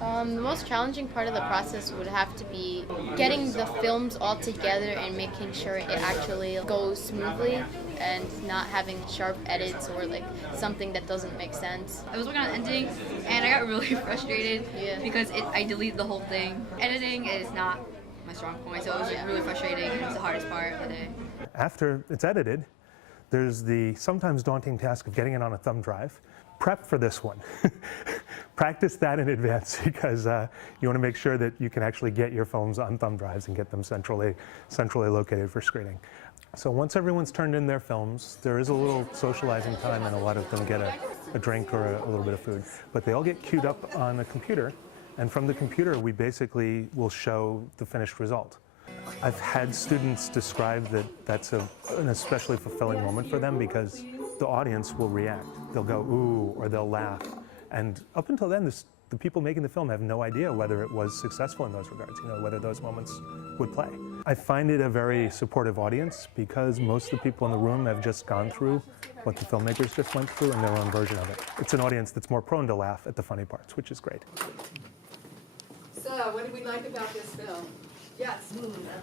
The most challenging part of the process would have to be getting the films all together and making sure it actually goes smoothly and not having sharp edits or like something that doesn't make sense. I was working on editing and I got really frustrated Yeah. because I deleted the whole thing. Editing is not my strong point, so it was just really frustrating and it was the hardest part of the day. After it's edited, there's the sometimes daunting task of getting it on a thumb drive. Prep for this one. Practice that in advance because you want to make sure that you can actually get your films on thumb drives and get them centrally located for screening. So once everyone's turned in their films, there is a little socializing time and a lot of them get a drink or a little bit of food. But they all get queued up on a computer, and from the computer we basically will show the finished result. I've had students describe that that's an especially fulfilling moment for them because the audience will react. They'll go, ooh, or they'll laugh. And up until then, the people making the film have no idea whether it was successful in those regards, whether those moments would play. I find it a very supportive audience because most of the people in the room have just gone through what the filmmakers just went through in their own version of it. It's an audience that's more prone to laugh at the funny parts, which is great. So, what did we like about this film? Yes.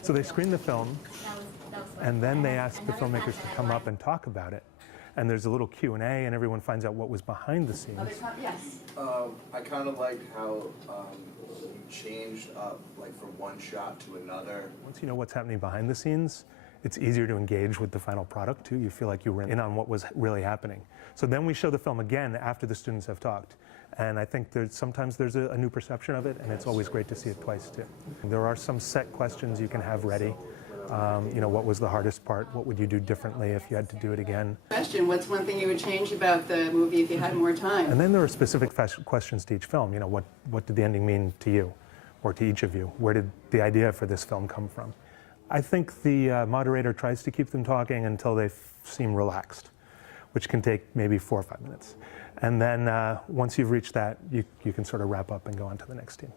So they screen the film, and then they ask the filmmakers to come up and talk about it. And there's a little Q&A, and everyone finds out what was behind the scenes. Yes. I kind of liked how you changed up, like from one shot to another. Once you know what's happening behind the scenes, it's easier to engage with the final product too. You feel like you were in on what was really happening. So then we show the film again after the students have talked. And I think sometimes there's a new perception of it, and it's always great to see it twice too. There are some set questions you can have ready. What was the hardest part? What would you do differently if you had to do it again? Question, what's one thing you would change about the movie if you had more time? And then there are specific questions to each film. What did the ending mean to you or to each of you? Where did the idea for this film come from? I think the moderator tries to keep them talking until they seem relaxed, which can take maybe 4 or 5 minutes. And then once you've reached that, you can sort of wrap up and go on to the next team.